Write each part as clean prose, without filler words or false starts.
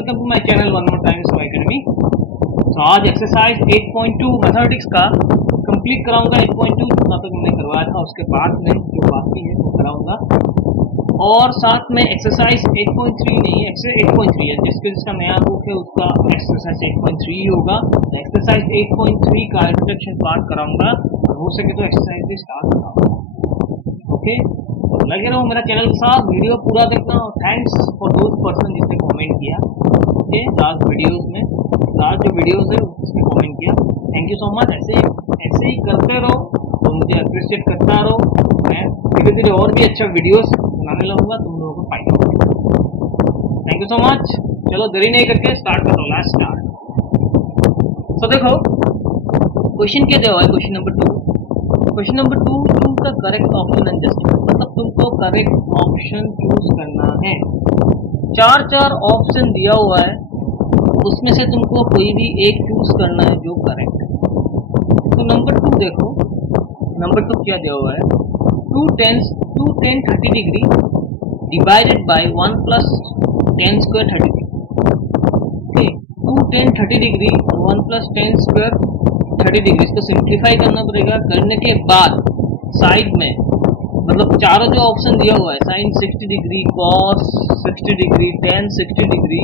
Welcome to my channel one more time so academy. तो आज exercise 8.2 mathematics का complete कराऊंगा। 8.2 जितना तक मैंने करवाया था उसके बाद में जो बाकी है वो कराऊंगा, और साथ में एक्सरसाइज 8.3 नहीं, एक्सरसाइज 8.3 है जिसका नया बुक है उसका एक्सरसाइज 8.3 होगा। एक्सरसाइज 8.3 का इंट्रोडक्शन पार्ट कराऊंगा और हो सके तो एक्सरसाइज भी स्टार्ट कराऊंगा। ओके, तो लगे रहो मेरा चैनल के साथ, वीडियो पूरा देखना। और थैंक्स फॉर दोज पर्सन जिसने कमेंट किया ओके लास्ट वीडियोस में, लास्ट जो वीडियोस है उसमें कमेंट किया, थैंक यू सो मच। ऐसे ही करते रहो तो मुझे अप्रिशिएट करता रहो, मैं धीरे धीरे और भी अच्छा वीडियोस बनाने लगूंगा, तुम लोगों को फायदा होगा। Thank you so much. चलो देरी नहीं करके स्टार्ट करो, लेट्स स्टार्ट। तो देखो क्वेश्चन क्या दिया हुआ है, question number 2। Question number 2, choose the correct option and justify, मतलब तुमको करेक्ट ऑप्शन चूज करना है। चार ऑप्शन दिया हुआ है, उसमें से तुमको कोई भी एक चूज करना है जो करेक्ट है। तो नंबर 2 देखो, नंबर 2 क्या दिया हुआ है, 2 tan 30 degree divided by 1 plus tan square 30 degree. 2 tan 30 degree और 1 प्लस tan स्क्वायर 30 डिग्री, इसको सिंप्लीफाई करना पड़ेगा। करने के बाद साइड में मतलब चारों जो ऑप्शन दिया हुआ है, sine 60 degree, cos 60 degree, tan 60 degree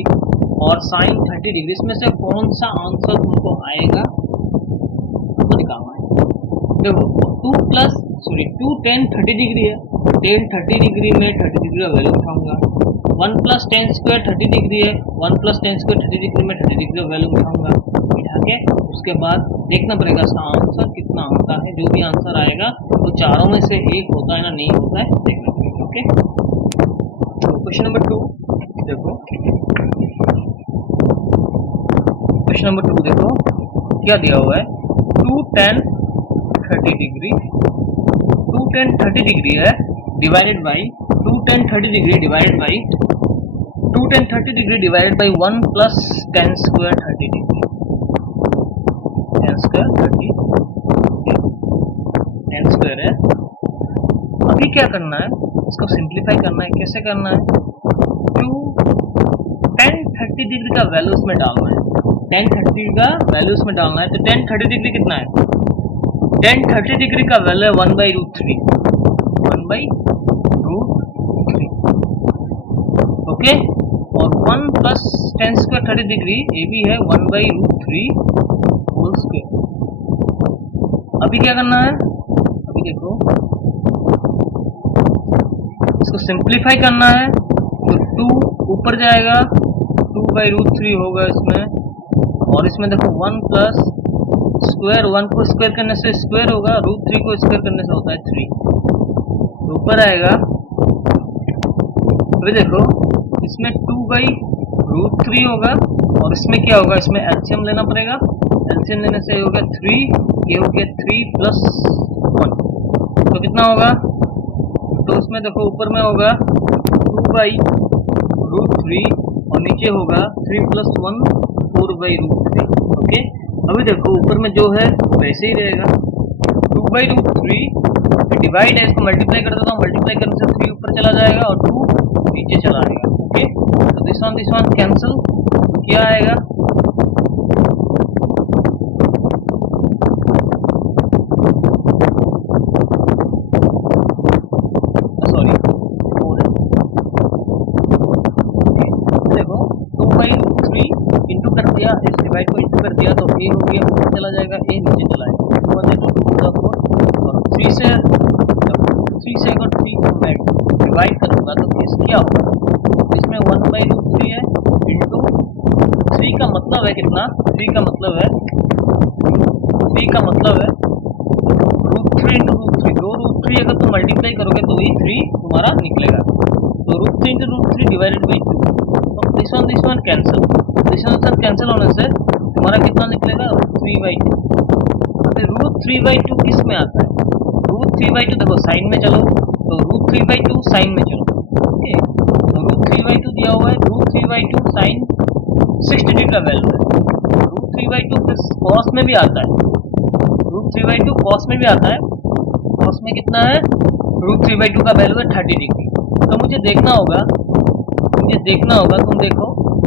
और साइन 30 डिग्री, इसमें से कौन सा आंसर तुमको आएगा तो निकालना है। देखो 2 tan 30 डिग्री है, tan 30 डिग्री में 30 डिग्री का वैल्यू उठाऊंगा। 1 प्लस tan स्क्वायर 30 डिग्री है, 1 प्लस tan स्क्वायर 30 डिग्री में 30 डिग्री का वैल्यू उठाऊंगा। बिठा के उसके बाद देखना पड़ेगा इसका आंसर कितना होता है। जो भी आंसर आएगा तो चारों में से एक होता है ना नहीं होता है देखना पड़ेगा। ओके, क्वेश्चन नंबर 2 देखो, क्वेश्चन नंबर 2 देखो क्या दिया हुआ है, 2 tan 30 डिग्री, 2 tan 30 डिग्री है divided by 2 tan 30 degree divided by 2 tan 30 degree divided by 1 plus tan square 30 degree, tan square है। अभी क्या करना है, इसको सिंप्लीफाई करना है। कैसे करना है, 2 tan 30 डिग्री का वैल्यू इसमें डालना है, tan 30 का वैल्यू इसमें डालना है। तो tan 30 डिग्री कितना है, tan 30 डिग्री का वैल्यू है 1/√3, 1/√3 ओके। और 1 प्लस tan स्क्वायर 30 डिग्री ये भी है 1/√3 होल स्क्वायर। अभी क्या करना है, अभी देखो इसको सिंप्लीफाई करना है। तो 2 ऊपर जाएगा, 2/√3 होगा इसमें, और इसमें देखो 1 प्लस स्क्वायर, 1 को स्क्वायर करने से स्क्वायर होगा, √3 को स्क्वायर करने से होता है 3, तो ऊपर आएगा। अभी देखो इसमें 2/√3 होगा और इसमें क्या होगा, इसमें एलसीएम लेना पड़ेगा। एलसीएम लेने से हो गया 3, ये हो गया 3 प्लस 1, तो कितना होगा, तो उसमें देखो ऊपर में होगा 2/√3 और नीचे होगा 3 प्लस 1 4/√3 ओके। अभी देखो ऊपर में जो है वैसे ही रहेगा, 2/√3 डिवाइड है, इसको मल्टीप्लाई कर देता हूँ, मल्टीप्लाई करने से 3 ऊपर चला जाएगा और 2 नीचे चला आएगा ओके। तो दिस वन कैंसिल, क्या आएगा, सॉरी 4 है। देखो 2/√3 इंटू कर दिया, इस डिवाइड को इंटू कर दिया तो ए हो गया, ऊपर चला जाएगा, ए नीचे चला आएगा, 1 into 2 to the 4 और 3 से अगर 3 को मैं डिवाइड करूँगा तो इस क्या होगा, इसमें 1/√3 है इंटू 3 का मतलब है कितना, 3 का मतलब है √3 into √3, दो √3 अगर तुम मल्टीप्लाई करोगे तो ही 3 तुम्हारा निकलेगा। तो √3 into √3 डिवाइडेड बाई 2, तो दिस वन कैंसिल, कैंसिल होने से तुम्हारा कितना निकलेगा, √3/2। √3/2 किस में आता है, √3/2 देखो साइन में चलो, तो √3/2 साइन में चलो ओके। तो √3/2 दिया हुआ है, √3/2 साइन 60 डिग्री का वैल्यू है, √3/2 कॉस में भी आता है, √3/2 कॉस में भी आता है, कॉस में कितना है, √3/2 का वैल्यू है 30 डिग्री। तो मुझे देखना होगा, तुम देखो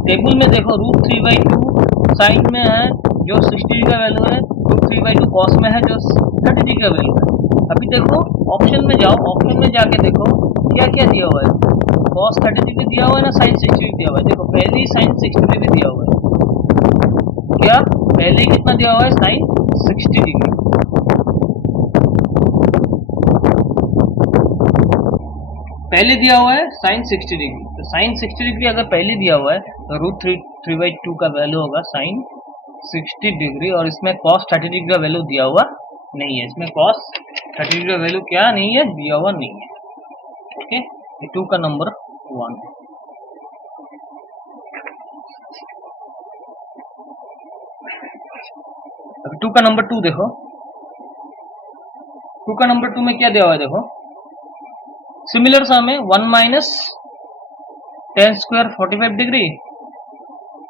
टेबल में देखो √3/2 साइन में है जो 60 डिग्री का वैल्यू है, √3/2 कॉस में है जो 30 डिग्री का वैल्यू है। अभी देखो ऑप्शन में जाओ, ऑप्शन में जाके देखो क्या क्या दिया हुआ है। कॉस 30 डिग्री दिया हुआ है ना, साइन 60 डिग्री दिया हुआ है। देखो पहले ही साइन 60 डिग्री दिया हुआ है। क्या पहले ही कितना दिया हुआ है? Sine 60 degree. पहले दिया हुआ है साइन 60 डिग्री। तो साइन 60 डिग्री अगर पहले दिया हुआ है तो √3/2 का वैल्यू होगा साइन 60 डिग्री, और इसमें कॉस 30 डिग्री का वैल्यू दिया हुआ नहीं है। इसमें कॉस 30 डिग्री का वैल्यू क्या नहीं है? दिया हुआ नहीं है। ओके, ये 2 का नंबर 1। अभी 2 का नंबर 2 देखो। 2 का नंबर 2 में क्या दिया हुआ है देखो। सिमिलर सम है 1 माइनस टेन स्क्वायर 45 डिग्री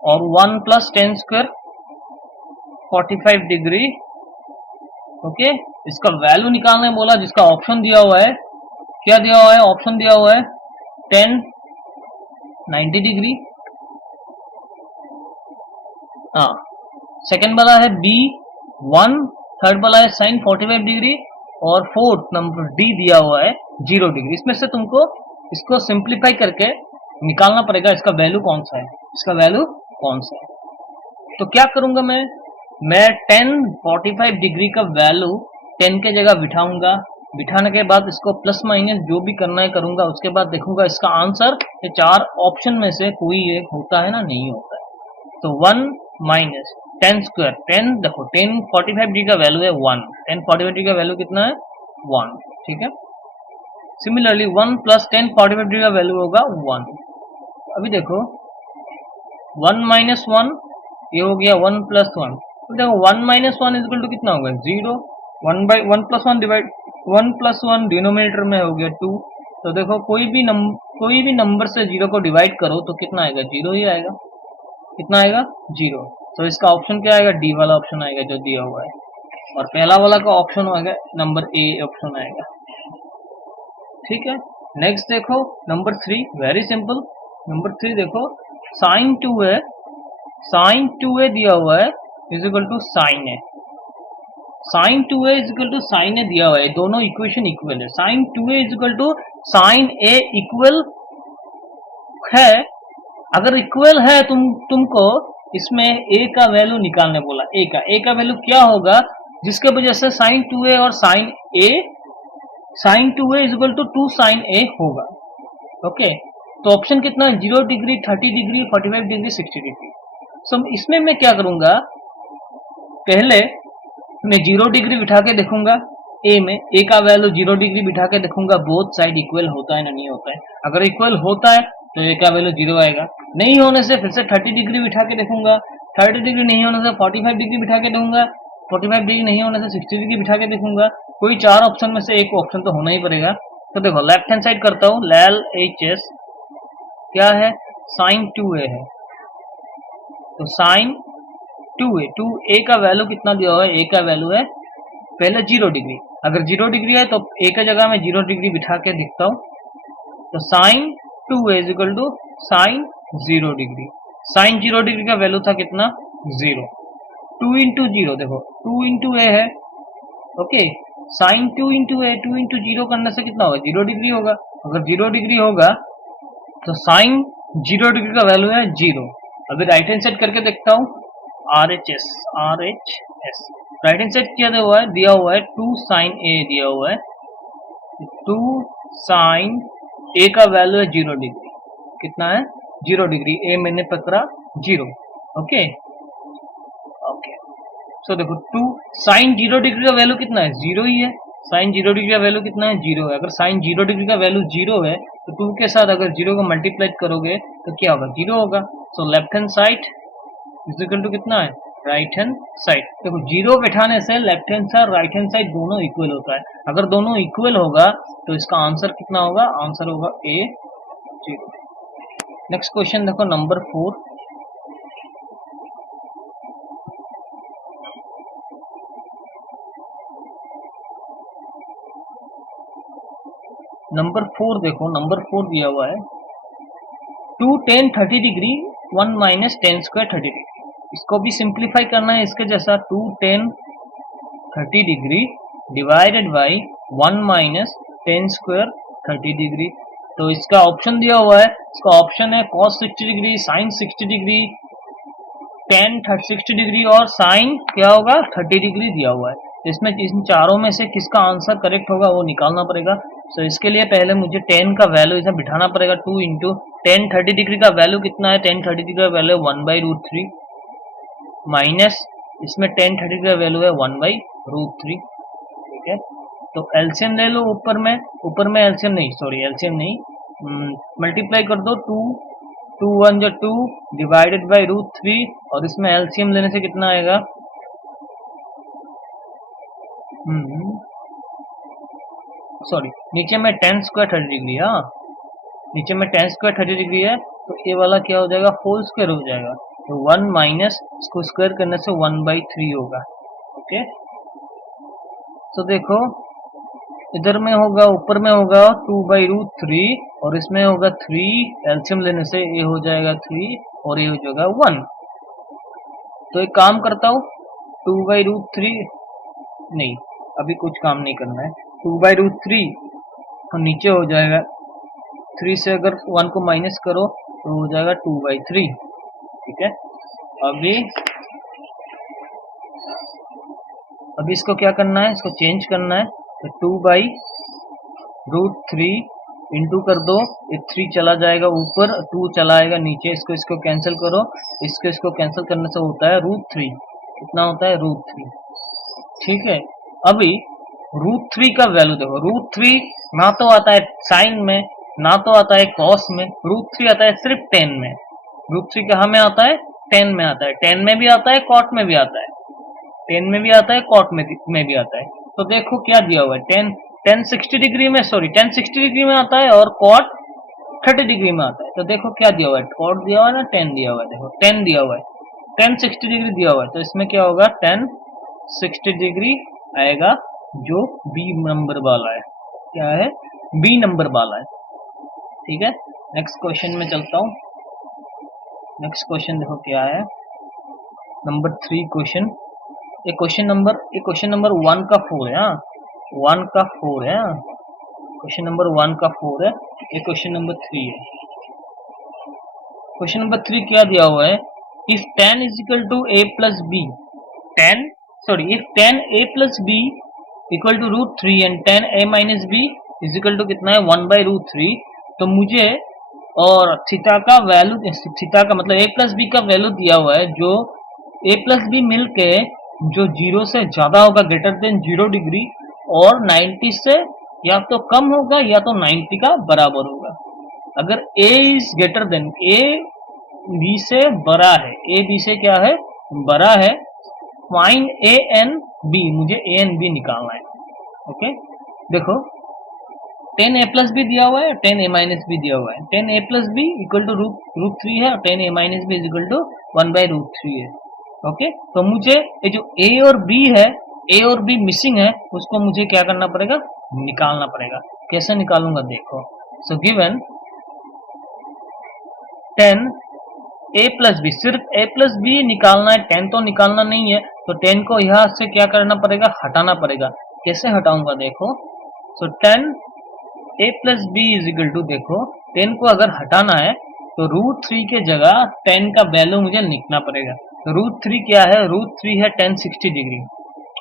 और 1 plus ten square 45 degree. Okay, इसका वैल्यू निकालने बोला, जिसका ऑप्शन दिया हुआ है। क्या दिया हुआ है? ऑप्शन दिया हुआ है 10 90 डिग्री। हाँ, सेकंड वाला है B1, थर्ड वाला है साइन 45 डिग्री, और फोर्थ नंबर डी दिया हुआ है 0 डिग्री। इसमें से तुमको इसको सिंप्लीफाई करके निकालना पड़ेगा इसका वैल्यू कौन सा है, इसका वैल्यू कौन सा है। तो क्या करूंगा मैं 10 45 डिग्री का वैल्यू 10 के जगह बिठाऊंगा। बिठाने के बाद इसको प्लस माइनस जो भी करना है करूंगा। उसके बाद देखूंगा इसका आंसर ये 4 ऑप्शन में से कोई एक होता है ना, नहीं होता है। तो 1 माइनस 10 स्क्वायर, 10 देखो 10 45 डिग्री का वैल्यू है 1, 10 45 डिग्री का वैल्यू कितना है? 1। ठीक है, सिमिलरली 1 प्लस 10 45 डिग्री का वैल्यू होगा 1। अभी देखो 1 माइनस 1, ये हो गया 1 प्लस 1। तो देखो 1 माइनस 1 इज इक्वल टू कितना होगा? 0। 1 प्लस 1 डिवाइड 1 प्लस 1 डिनोमिनेटर में हो गया 2। तो देखो कोई भी नंबर से 0 को डिवाइड करो तो कितना आएगा? 0 ही आएगा। कितना आएगा? 0। तो इसका ऑप्शन क्या आएगा? डी वाला ऑप्शन आएगा जो दिया हुआ है, और पहला वाला का ऑप्शन होगा नंबर ए ऑप्शन आएगा। ठीक है, नेक्स्ट देखो नंबर 3, वेरी सिंपल। नंबर 3 देखो, साइन 2 है, साइन 2a दिया हुआ है is equal to sine A. Sine 2a is equal to sine A दिया हुआ है, दोनों इक्वेशन इक्वल है। Sine 2a is equal to sine A equal है। अगर इक्वल है तुमको इसमें a का वैल्यू निकालने बोला। a का वैल्यू क्या होगा जिसके वजह से साइन 2a और sine 2a is equal to 2 sine a होगा। ओके, तो ऑप्शन कितना है? 0 degree, 30 degree, 45 degree, 60 degree. So इसमें मैं क्या करूंगा, पहले मैं 0 डिग्री बिठा के देखूंगा ए में, a का वैल्यू 0 डिग्री बिठा के देखूंगा बोथ साइड इक्वल होता है ना नहीं होता है। अगर इक्वल होता है तो a का वैल्यू 0 आएगा। नहीं होने से फिर से 30 डिग्री बिठा के देखूंगा। 30 डिग्री नहीं होने से 45 डिग्री बिठा के देखूंगा। 45 डिग्री नहीं होने से 60 डिग्री बिठा के देखूंगा। कोई 4 ऑप्शन में से एक ऑप्शन तो होना ही पड़ेगा। तो देखो लेफ्ट हैंड साइड करता हूँ, लैल एच एस क्या है? साइन 2a है। तो साइन 2a का वैल्यू कितना दिया हुआ है? a का वैल्यू है पहले 0 डिग्री। अगर 0 डिग्री है तो a का जगह में 0 डिग्री बिठा के दिखता हूँ। तो sine 2a is equal to sine 0 degree. Sine 0 degree का वैल्यू था कितना? 0। 2 इंटू 0, देखो 2 इंटू a है। Okay, sine 2 into a, 2 into 0 करने से कितना होगा? 0 डिग्री होगा। अगर 0 डिग्री होगा तो साइन 0 डिग्री का वैल्यू है 0। अभी राइट हैंड साइड करके देखता हूँ, RHS राइट हैंड साइड क्या दिया हुआ है 2 साइन a दिया हुआ है। 2 साइन a का वैल्यू है 0 डिग्री। कितना है? 0 डिग्री। a मैंने पकड़ा 0। ओके ओके, सो देखो 2 साइन 0 डिग्री का वैल्यू कितना है? 0 ही है। साइन 0 डिग्री का वैल्यू कितना है? 0 है। अगर साइन 0 डिग्री का वैल्यू 0 है तो 2 के साथ अगर 0 को मल्टीप्लाई करोगे तो क्या होगा? 0 होगा। So left hand side is equal to कितना है? Right hand side. देखो 0 बैठाने से left hand side right hand side दोनों इक्वल होता है। अगर दोनों इक्वल होगा तो इसका आंसर कितना होगा? आंसर होगा A 0। नेक्स्ट क्वेश्चन देखो नंबर 4। नंबर 4 देखो, नंबर 4 दिया हुआ है 2 10 30 degree 1 minus ten square 30 degree. इसको भी सिंप्लीफाई करना है इसके जैसा, 2 ten 30 degree divided by 1 minus ten square 30 degree. तो इसका ऑप्शन दिया हुआ है, इसका ऑप्शन है cos 60 degree, sin 60 degree, tan 60 degree और sin क्या होगा 30 डिग्री दिया हुआ है। इसमें इन चारों में से किसका आंसर करेक्ट होगा वो निकालना पड़ेगा। सो इसके लिए पहले मुझे tan का वैल्यू इसमें बिठाना पड़ेगा, 2 इंटू टेन 30 डिग्री का वैल्यू कितना है, tan 30 डिग्री का वैल्यू है 1/√3 माइनस इसमें tan 30 डिग्री का वैल्यू है 1/√3। ठीक है, तो एलसीएम ले लो, ऊपर में एलसीएम नहीं, सॉरी एलसीएम नहीं, मल्टीप्लाई कर दो, 2 1 जो 2 डिवाइडेड बाई √3 और इसमें एलसीएम लेने से कितना आएगा, सॉरी नीचे में tan स्क्वायर 30 डिग्री, हाँ नीचे में tan स्क्वायर 30 डिग्री है, तो ये वाला क्या हो जाएगा होल स्क्वायर हो जाएगा, तो 1 माइनस इसको स्क्वायर करने से 1/3 होगा। ओके, तो देखो इधर में होगा, ऊपर में होगा 2/√3 और इसमें होगा 3, एलसीएम लेने से ये हो जाएगा 3 और ये हो जाएगा 1। तो एक काम करता हूँ, 2/√3 नहीं, अभी कुछ काम नहीं करना है, 2/√3 और नीचे हो जाएगा 3 से अगर 1 को माइनस करो तो हो जाएगा 2/3। ठीक है, अभी इसको क्या करना है, इसको चेंज करना है, तो 2/√3 इंटू कर दो, ये 3 चला जाएगा ऊपर, 2 चला आएगा नीचे, इसको कैंसिल करो, इसको कैंसिल करने से होता है √3, कितना होता है √3। ठीक है, अभी √3 का वैल्यू देखो, √3 ना तो आता है साइन में, ना तो आता है कॉस में, √3 आता है सिर्फ tan में। √3 कहाँ में आता है, tan में आता है, tan में भी आता है कॉट में भी आता है, tan में भी आता है कॉट में भी आता है। तो देखो क्या दिया हुआ है, tan 60 डिग्री में, सॉरी tan 60 डिग्री में आता है और कॉट 30 डिग्री में आता है। तो देखो क्या दिया हुआ है, कॉट दिया हुआ है ना tan दिया हुआ है, देखो tan दिया हुआ है, tan 60 डिग्री दिया हुआ है, तो इसमें क्या होगा tan 60 डिग्री आएगा जो बी नंबर वाला है, क्या है बी नंबर वाला है। ठीक है, नेक्स्ट क्वेश्चन में चलता हूँ। नेक्स्ट क्वेश्चन देखो क्या है, नंबर 3 क्वेश्चन, ये क्वेश्चन नंबर 1 का 4 है, 1 का 4 है, क्वेश्चन नंबर 1 का 4 है, ये क्वेश्चन नंबर 3 है। क्वेश्चन नंबर 3 क्या दिया हुआ है, if tan is equal to a plus B, if tan a plus B equal to √3 and tan a minus B is equal to कितना है 1/√3, तो मुझे और थीटा का वैल्यू, थीटा का मतलब a प्लस बी का वैल्यू दिया हुआ है, जो a प्लस बी मिलके जो 0 से ज्यादा होगा, ग्रेटर देन 0 डिग्री, और 90 से या तो कम होगा या तो 90 का बराबर होगा। अगर a is greater than, a b से बड़ा है, a b से क्या है बड़ा है, फाइंड a एंड b, मुझे a एंड b निकालना है। ओके, देखो tan a प्लस बी दिया हुआ है, tan a माइनस बी दिया हुआ है, tan a plus B equal to √3 है और tan a minus B is equal to 1/√3 है। ओके, तो मुझे ये जो a और b है, a और b मिसिंग है, उसको मुझे क्या करना पड़ेगा, निकालना पड़ेगा। कैसे निकालूंगा देखो, so given tan a plus B, सिर्फ a प्लस बी निकालना है, tan तो निकालना नहीं है, तो tan को यहाँ से क्या करना पड़ेगा, हटाना पड़ेगा। कैसे हटाऊंगा देखो, so tan a plus B is equal to, देखो tan को अगर हटाना है तो √3 के जगह tan का वैल्यू मुझे लिखना पड़ेगा। तो √3 क्या है, √3 है tan 60 डिग्री,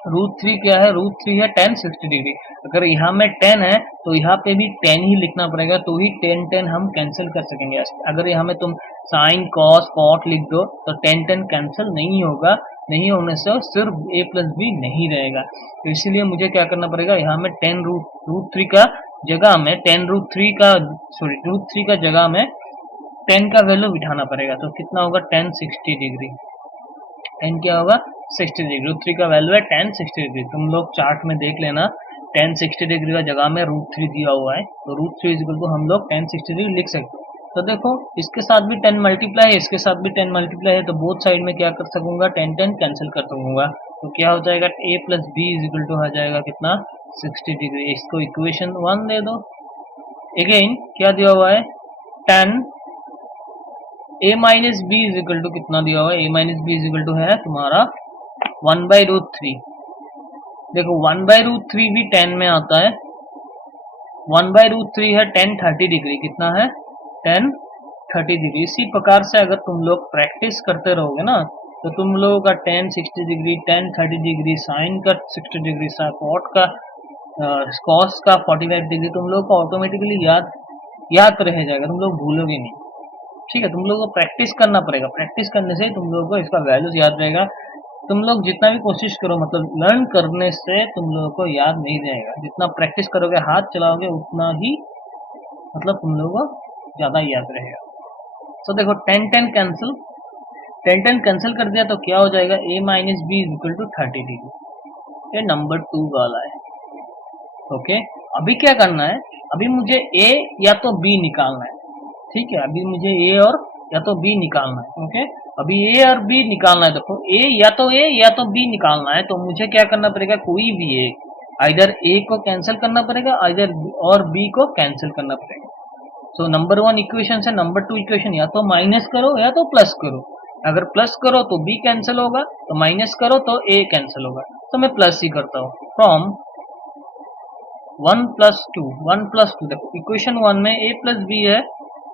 √3 क्या है, √3 है tan 60 डिग्री। अगर यहाँ में tan है तो यहाँ पे भी tan ही लिखना पड़ेगा, तो ही tan हम कैंसिल कर सकेंगे। अगर यहाँ में तुम साइन कॉस कॉट लिख दो तो tan कैंसिल नहीं होगा, नहीं होने से सिर्फ a प्लस बी नहीं रहेगा। तो इसीलिए मुझे क्या करना पड़ेगा, यहाँ में tan √3 का जगह में √3 का जगह में tan का वैल्यू बिठाना पड़ेगा। तो कितना होगा tan 60 डिग्री, tan क्या होगा 60 डिग्री, √3 का वैल्यू है tan 60 डिग्री। तुम लोग चार्ट में देख लेना, tan 60 डिग्री का जगह में √3 दिया हुआ है, तो √3 इज इक्वल टू हम लोग tan 60 डिग्री लिख सकते हैं। तो देखो इसके साथ भी 10 मल्टीप्लाई है, इसके साथ भी 10 मल्टीप्लाई है, तो बोथ साइड में क्या कर सकूंगा, tan कैंसिल कर सकूंगा। तो क्या हो जाएगा, a plus B is equal to हो जाएगा कितना 60 डिग्री। इसको इक्वेशन 1 दे दो। अगेन क्या दिया हुआ है, tan a minus B is equal to कितना दिया हुआ है, a minus B is equal to है तुम्हारा 1/√3। देखो 1/√3 भी 10 में आता है, 1/√3 है 10 30 डिग्री, कितना है 10 30 डिग्री। इसी प्रकार से अगर तुम लोग प्रैक्टिस करते रहोगे ना तो तुम लोगों का 10 60 डिग्री, 10 30 डिग्री, साइन का 60 डिग्री, कॉट का कॉस का 45 डिग्री तुम लोग को ऑटोमेटिकली याद रह जाएगा, तुम लोग भूलोगे नहीं। ठीक है, तुम लोगों को प्रैक्टिस करना पड़ेगा, प्रैक्टिस करने से तुम लोगों को इसका वैल्यूज याद रहेगा। तुम लोग जितना भी कोशिश करो, मतलब लर्न करने से तुम लोगों को याद नहीं रहेगा, जितना प्रैक्टिस करोगे, हाथ चलाओगे, उतना ही मतलब तुम लोगों को ज़्यादा याद रहेगा। तो देखो 10 10 कैंसिल, 10 10 कैंसिल कर दिया तो क्या हो जाएगा, a minus B is equal to 30 degree. ये नंबर 2 वाला है। ओके, अभी क्या करना है, अभी मुझे a या तो b निकालना है। ठीक है, अभी मुझे a और या तो b निकालना है। ओके, अभी a और b निकालना है। देखो a या तो b निकालना है, तो मुझे क्या करना पड़ेगा, कोई भी एक, आइदर a को कैंसिल करना पड़ेगा, आइदर और b को कैंसिल करना पड़ेगा। तो नंबर 1 इक्वेशन से नंबर 2 इक्वेशन या तो माइनस करो या तो प्लस करो। अगर प्लस करो तो b कैंसिल होगा, तो माइनस करो तो a कैंसिल होगा। तो मैं प्लस ही करता हूँ। फ्रॉम 1 प्लस 2, देखो इक्वेशन 1 में a प्लस बी है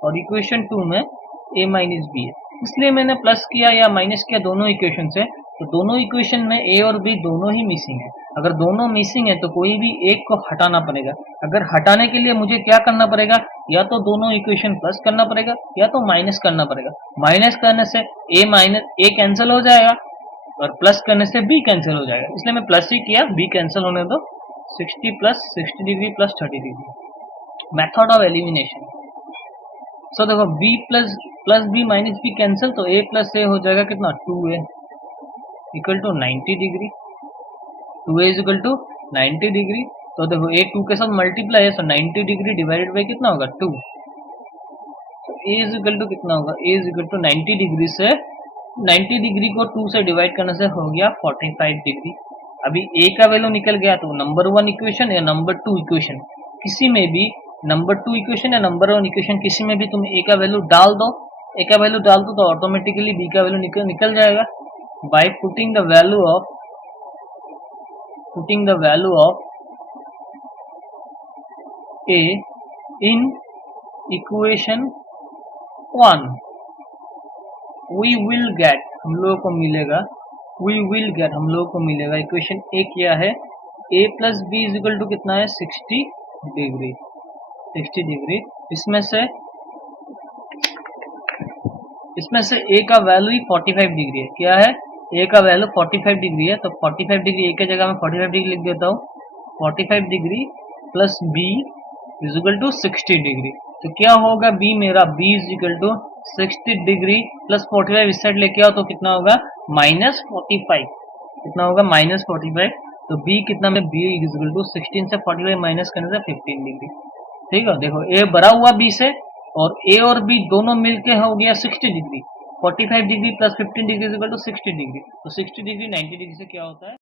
और इक्वेशन 2 में a माइनस बी है, इसलिए मैंने प्लस किया या माइनस किया दोनों इक्वेशन से। तो दोनों इक्वेशन में a और b दोनों ही मिसिंग है। अगर दोनों मिसिंग है तो कोई भी एक को हटाना पड़ेगा। अगर हटाने के लिए मुझे क्या करना पड़ेगा, या तो दोनों इक्वेशन प्लस करना पड़ेगा या तो माइनस करना पड़ेगा। माइनस करने से a कैंसिल हो जाएगा और प्लस करने से b कैंसिल हो जाएगा, इसलिए मैं प्लस ही किया, b कैंसिल होने दो। 60 plus 60 degree plus 30 degree, method of elimination. So देखो b plus B minus B cancel, तो a प्लस ए हो जाएगा कितना, 2a equal to 90 degree, 2a is equal to 90 degree. तो देखो a 2 के साथ मल्टीप्लाई है, तो 90 डिग्री डिवाइडेड बाई कितना होगा, 2। तो a इज इक्वल टू कितना होगा, a is equal to 90 degree से 90 डिग्री को 2 से डिवाइड करने से हो गया 45 डिग्री। अभी a का वैल्यू निकल गया, तो नंबर 1 इक्वेशन या नंबर 2 इक्वेशन किसी में भी, नंबर 2 इक्वेशन या नंबर 1 इक्वेशन किसी में भी तुम a का वैल्यू डाल दो, a का वैल्यू डाल दो तो ऑटोमेटिकली b का वैल्यू निकल जाएगा। By putting the value of a in equation 1 we will get, हम लोगों को मिलेगा, हम लोगों को मिलेगा इक्वेशन ए क्या है, a plus B is equal to कितना है, 60 डिग्री, 60 डिग्री। इसमें से a का वैल्यू ही 45 डिग्री है। क्या है, a का वैल्यू 45 डिग्री है, तो 45 डिग्री a के जगह में 45 डिग्री लिख देता हूँ। 45 degree plus b is equal to 60 degree. तो क्या होगा b मेरा, b is equal to 60 degree plus 45 इस साइड लेके आओ तो कितना होगा, -45। कितना होगा, -45। तो b कितना में, b इज इक्वल टू 16 से 45 माइनस करने से 15 डिग्री। ठीक है, देखो a बड़ा हुआ b से, और a और b दोनों मिलके हो गया 60 degree. 45 degree plus 15 degree is equal to 60 degree. तो 60 डिग्री 90 डिग्री से क्या होता है।